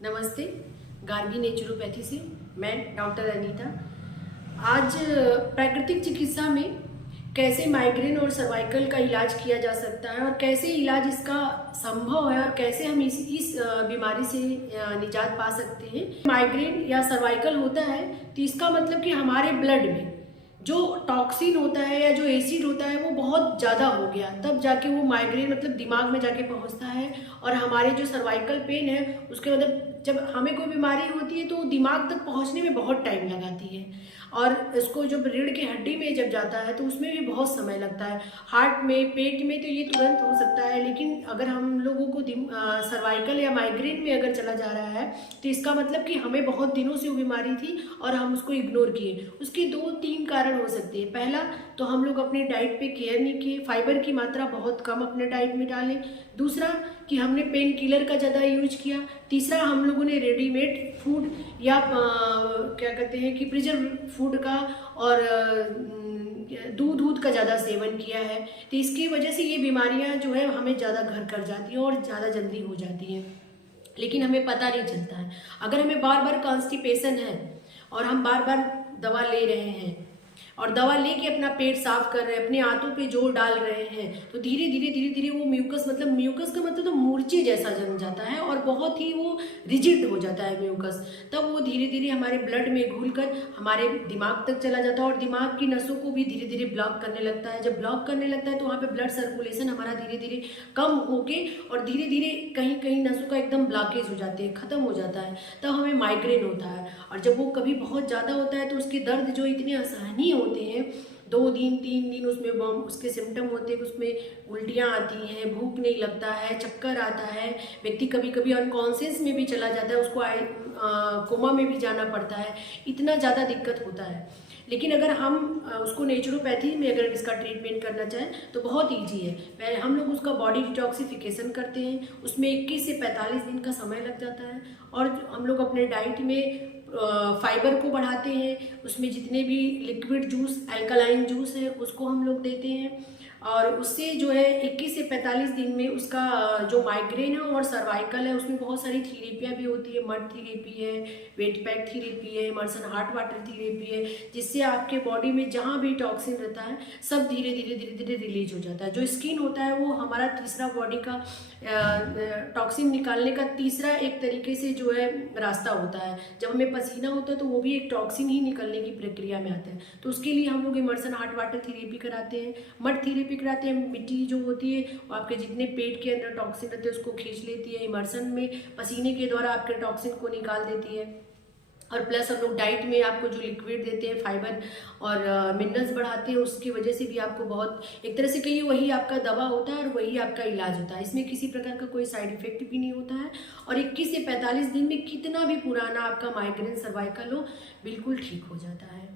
नमस्ते। गार्गी नेचुरोपैथी से मैं डॉक्टर अनीता। आज प्राकृतिक चिकित्सा में कैसे माइग्रेन और सर्वाइकल का इलाज किया जा सकता है और कैसे इलाज इसका संभव है और कैसे हम इस बीमारी से निजात पा सकते हैं। माइग्रेन या सर्वाइकल होता है तो इसका मतलब कि हमारे ब्लड में जो टॉक्सिन होता है या जो एसिड होता है वो बहुत ज़्यादा हो गया, तब जाके वो माइग्रेन मतलब दिमाग में जाके पहुंचता है। और हमारे जो सर्वाइकल पेन है उसके मतलब जब हमें कोई बीमारी होती है तो दिमाग तक पहुंचने में बहुत टाइम लगाती है और इसको जब रीढ़ की हड्डी में जब जाता है तो उसमें भी बहुत समय लगता है। हार्ट में, पेट में तो ये तुरंत हो सकता है, लेकिन अगर हम लोगों को सर्वाइकल या माइग्रेन में अगर चला जा रहा है तो इसका मतलब कि हमें बहुत दिनों से वो बीमारी थी और हम उसको इग्नोर किए। उसके 2-3 कारण हो सकते हैं। पहला तो हम लोग अपने डाइट पे केयर नहीं किए, फाइबर की मात्रा बहुत कम अपने डाइट में डालें। दूसरा कि हमने पेन किलर का ज़्यादा यूज किया। तीसरा हम लोगों ने रेडीमेड फूड या क्या कहते हैं कि प्रिजर्व फूड का और दूध का ज़्यादा सेवन किया है। तो इसकी वजह से ये बीमारियां जो है हमें ज़्यादा घर कर जाती हैं और ज़्यादा जल्दी हो जाती हैं, लेकिन हमें पता नहीं चलता है। अगर हमें बार बार कॉन्स्टिपेशन है और हम बार बार दवा ले रहे हैं और दवा लेके अपना पेट साफ कर रहे हैं, अपने आंतों पे जोर डाल रहे हैं, तो धीरे धीरे वो म्यूकस का मतलब तो मूर्छे जैसा जम जाता है और बहुत ही वो रिजिड हो जाता है म्यूकस। तब वो धीरे धीरे हमारे ब्लड में घुलकर हमारे दिमाग तक चला जाता है और दिमाग की नसों को भी धीरे धीरे ब्लॉक करने लगता है। जब ब्लॉक करने लगता है तो वहाँ पे ब्लड सर्कुलेशन हमारा धीरे धीरे कम होके और धीरे धीरे कहीं कहीं नसों का एकदम ब्लॉकेज हो जाते हैं, खत्म हो जाता है, तब हमें माइग्रेन होता है। और जब वो कभी बहुत ज़्यादा होता है तो उसके दर्द जो इतने असहनीय होते हैं, 2 दिन 3 दिन उसमें उसके सिम्टम होते हैं, उसमें उल्टियाँ आती हैं, भूख नहीं लगता है, चक्कर आता है, व्यक्ति कभी कभी अनकॉन्शियस में भी चला जाता है, उसको कोमा में भी जाना पड़ता है, इतना ज़्यादा दिक्कत होता है। लेकिन अगर हम उसको नेचुरोपैथी में अगर इसका ट्रीटमेंट करना चाहें तो बहुत ईजी है। पहले हम लोग उसका बॉडी डिटॉक्सिफिकेशन करते हैं, उसमें 21 से 45 दिन का समय लग जाता है। और हम लोग अपने डाइट में फाइबर को बढ़ाते हैं, उसमें जितने भी लिक्विड जूस, अल्कलाइन जूस है उसको हम लोग देते हैं और उससे जो है 21 से 45 दिन में उसका जो माइग्रेन है और सर्वाइकल है उसमें बहुत सारी थेरेपियाँ भी होती है। मड थेरेपी है, वेट पैक थेरेपी है, इमर्सन हॉट वाटर थेरेपी है, जिससे आपके बॉडी में जहाँ भी टॉक्सिन रहता है सब धीरे धीरे रिलीज हो जाता है। जो स्किन होता है वो हमारा तीसरा बॉडी का टॉक्सिन निकालने का तीसरा एक तरीके से जो है रास्ता होता है। जब हमें पसीना होता है तो वो भी एक टॉक्सिन ही निकलने की प्रक्रिया में आता है, तो उसके लिए हम लोग इमर्सन हॉट वाटर थेरेपी कराते हैं, मड थेरेपी कराते हैं। मिट्टी जो होती है वो आपके जितने पेट के अंदर टॉक्सिन रहते हैं उसको खींच लेती है, इमर्सन में पसीने के द्वारा आपके टॉक्सिन को निकाल देती है। और प्लस हम लोग डाइट में आपको जो लिक्विड देते हैं, फाइबर और मिनरल्स बढ़ाते हैं, उसकी वजह से भी आपको बहुत एक तरह से कहिए वही आपका दवा होता है और वही आपका इलाज होता है। इसमें किसी प्रकार का कोई साइड इफेक्ट भी नहीं होता है और 21 से 45 दिन में कितना भी पुराना आपका माइग्रेन सर्वाइकल हो बिल्कुल ठीक हो जाता है।